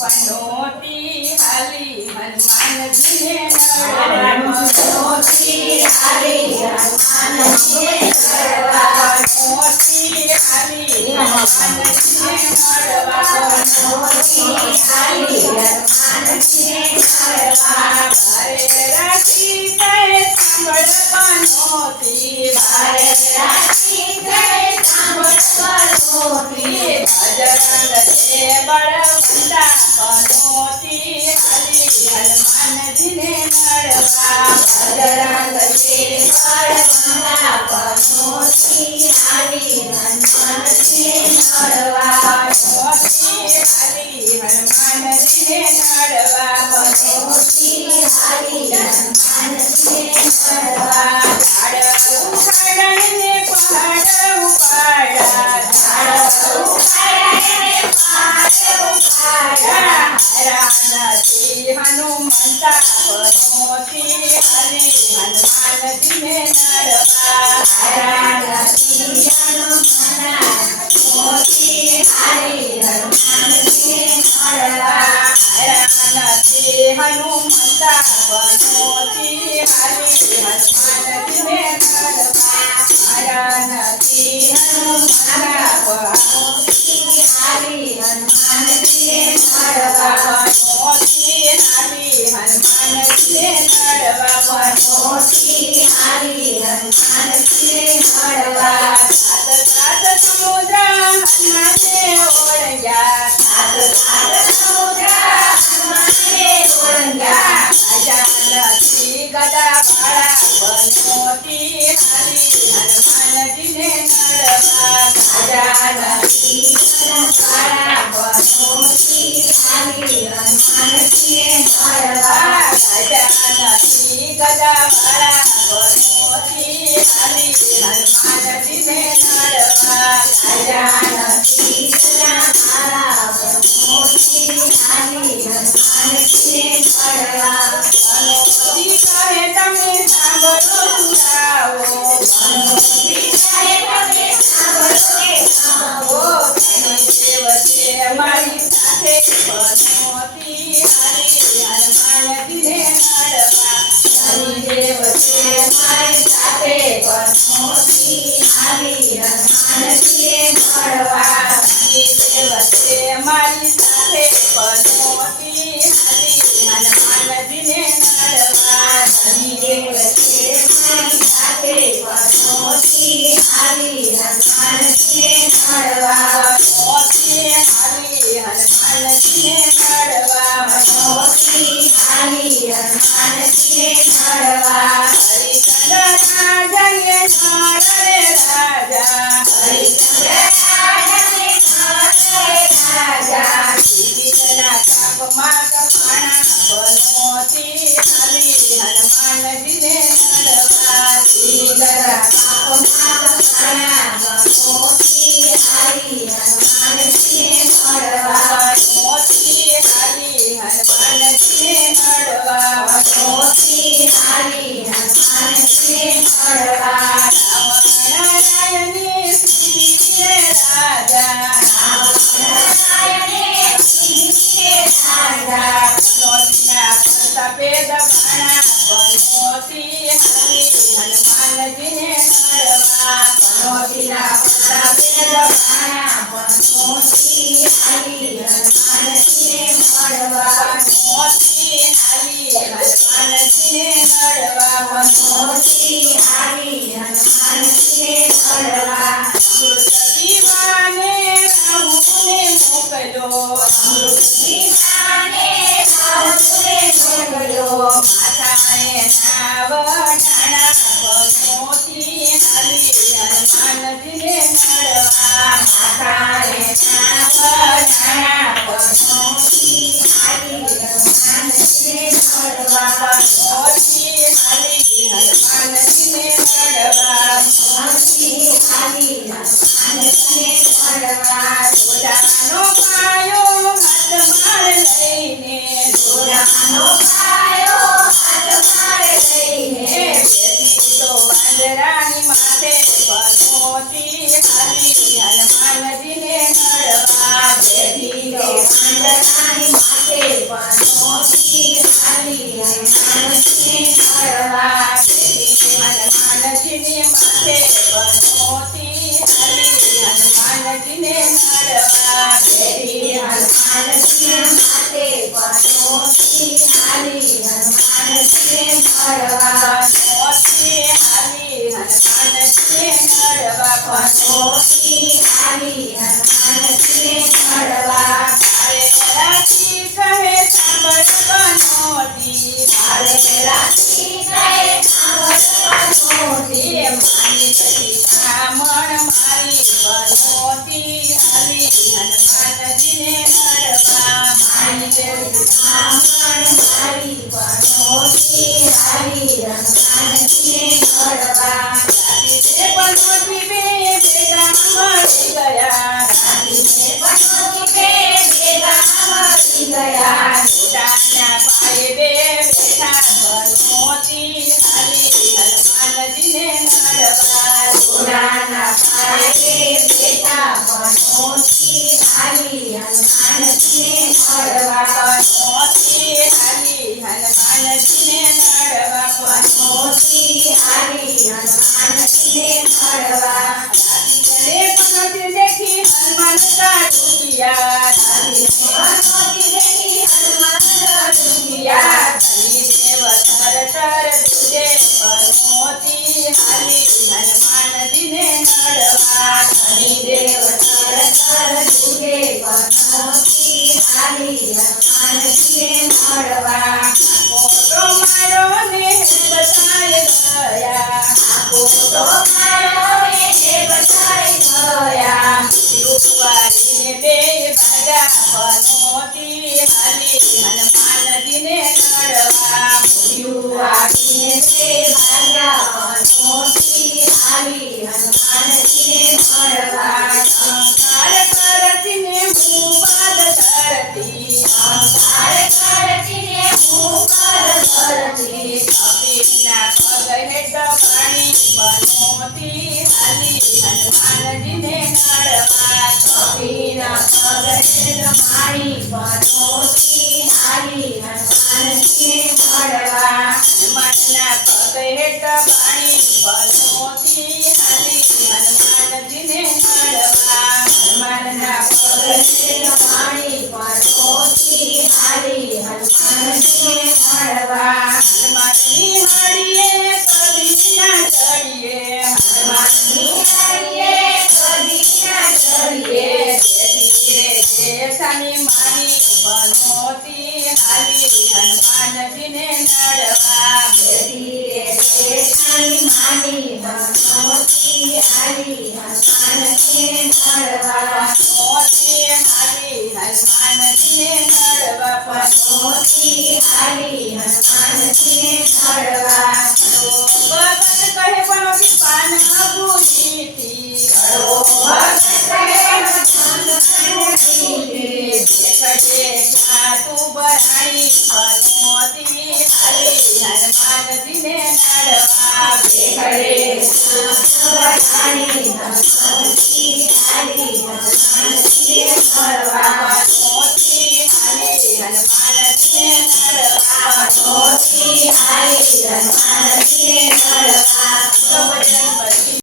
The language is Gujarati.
પનોતી હાલી હનુમાનજીને નડવા પનોતી હાલી હનુમાનજીને નડવા પનોતી હાલી હનુમાનજીને નડવા પનોતી હાલી હનુમાનજીને નડવા ભારે રાખી કહે સાંભળ પનોતી ભારે રાખી કહે સાંભળ પનોતી બજરંગ છે બળવંતા પનોતી હાલી હનુમાનજીને નડવા બજરંગ છે બળવંતા પનોતી હાલી હનુમાનજીને નડવા પનોતી હાલી હનુમાનજીને નડવા પનોતી હાલી હનુમાનજીને નડવા ઝાડ ઉખાડીને પહાડ ઉપાડા હારા નથી હનુમંતા પનોતી હાલી હનુમાનજીને નડવા હારા નથી હનુમંતા પનોતી હાલી હનુમાનજીને નડવા હારા નથી હનુમંતા પનોતી હાલી હનુમાનજીને નડવા હારા નથી હનુમંતા પનોતી હાલી હનુમાનજીને નડવા પનોતી હાલી હનુમાનજીને નડવા પનોતી હાલી હનુમાનજીને નડવા સાત સાત સમુદ્ર હનુમાને ઓળંગ્યા સાત સાત સમુદ્ર હનુમાને ઓળંગ્યા રાજા નથી ગદાવાળા પનોતી હાલી હનુમાનજીને નડવા રાજા નથી ગદાવાળા પનોતી હાલી હનુમાનજીને નડવા રાજા નથી ગદાવાળા પનોતી હાલી હનુમાનજીને નડવા રાજા નથી ગદાવાળા પનોતી હાલી હનુમાનજીને નડવા પનોતી કહે તમે સાંભળો સુરાવો પનોતી કહે તમે સાંભળો કે સાંભળો દેવ છે મારી સાથે પનોતી હાલી હનુમાનજીને નડવા શનિદેવ છે મારી સાથે પનોતી હાલી હનુમાનજીને નડવા દેવ છે મારી સાથે પનોતી હાલી હનુમાનજીને નડવા શનિદેવ છે મારી સાથે પનોતી હાલી હનુમાનજીને નડવા પનોતી હાલી હનુમાનજીને નડવા પનોતી હાલી હનુમાનજીને નડવા હરિચંદ્ર રાજાએ નડે રાજા હરિચંદ્ર રાજાને નડે રાજા જીવિતના તાપમાં કપાણા પનોતી હાલી હનુમાનજીને નડવા જીવરા પાપમાં કપાણા પનોતી હાલી હનુમાનજીને નડવા પનોતી હાલી હનુમાનજીને નડવા પનોતી હાલી હનુમાનજીને નડવા રાવણરાયની સીધીને રાજા રાવણરાયને સીધીને રાજા પનોતીના પ્રતાપે દબાણા પનોતી હાલી હનુમાનજીને નડવા પનોતીના પ્રતાપે દબાણા પનોતી હાલી હનુમાનજીને નડવા પનોતી હાલી હનુમાનજીને નડવા પનોતી હાલી હનુમાનજીને નડવા અમૃત પીવાને રાહુને મોકલ્યો પૃથ્વીમાને રાહુને મોકલ્યો માથાએ નાવડાણા પનોતી હાલી હનુમાનજીને નડવા માથાએ નાવડાણા પનોતી હાલી હનુમાનજીને નડવા પનોતી હાલી હનુમાનજીને નડવા પનોતી હાલી હનુમાનજીને નડવા જોડાનો પાયો હાથમાં લઈને જોડાનો પાયો હાથમાં લઈને બેસી તો વાંદરાની માથે પનોતી હાલી હનુમાનજીને નડવા બેઠી તો વાંદરાની હનુમાનજીને નડવા બેઠી હનુમાનજીને માથે પનોતી હાલી હનુમાનજીને મળવા પનોતી હાલી હનુમાનજીને નડવા પનોતી હાલી હનુમાનજીને મળવા તારે રાખી કહે સાંભળ પનોતી હાલે રાખી કહે સાંભળ પનોતી એ માની બધી બ્રાહ્મણ મારી પનોતી હાલી હનુમાનજીને નડવા માની દેવી બ્રાહ્મણ મારી પનોતી હાલી હનુમાનજીને મળવા રાત્રિને પનોતી બે ભેગા મળી ગયા રાત્રિને પનોતી બે ભેગા મળી ગયા મોટાના પાયે બે બેઠા પનોતી હાલી હનુમાનજીને નડવા ઘોડાના પાયે બેઠા પનોતી હાલી હનુમાનજીને મળવા પનોતી હાલી હનુમાનજીને નડવા પનોતી હાલી હનુમાનજીને મળવા રાત્રિને પનોતી દેખી હનુમાન કાઢુયા પનોતી દેખી હનુમાન યા તની દેવ તર તુજે પનોતી હાલી હનુમાનજીને નડવા દેવ તર તુજે પનોતી હાલી હનુમાનજીને મળવા કોટો મારો ને બતાય ગયા આખો તો મારો એ બતાઈ ગયા યુવારીને બે ભાગા પનોતી હાલી હનુમાનજીને નડવા યુવાટીને તે ભાગ્યા પનોતી હાલી હનુમાનજીને મળવા સંસાર કરતીને હું પાદ ધરતી સંસાર કરતીને હું પદ ધરતી કપિલના પગ હેઠ પાણી પનોતી હાલી હનુમાનજીને નડવા કપિના પગને મારી પનોતી હાલી હનુમાનજીને મળવા હનુમાનના પગ હેઠ પાણી પનોતી હાલી હનુમાનજીને નડવા હનુમાનના પગને મારી પનોતી હાલી હનુમાનજીને મળવા હનુમાનની હળીએ કદી ના ચડીએ હનુમાનની હરિયે કદી ના ચડીએ જેઠાની માની પનોતી હાલી હનુમાનજીને નડવા ધીરે જેઠાની માની પનોતી હાલી હનુમાનજીને મળવા પનોતી હાલી હનુમાનજીને નડવા પનોતી હાલી હનુમાનજીને મળવા ભગત કહે પનોતી પાન ભૂલીથી ભગત કહે પનોતી જેઠા તું ભરાણી પનોતી હાલી હનુમાનજીને નડવા ઘરે વરસાણી હનુમાનજી હાલી હનુમાનજીને મળવા પનોતી હાલી હનુમાનજીને નડવા પનોતી હાલી હનુમાનજીને મળવા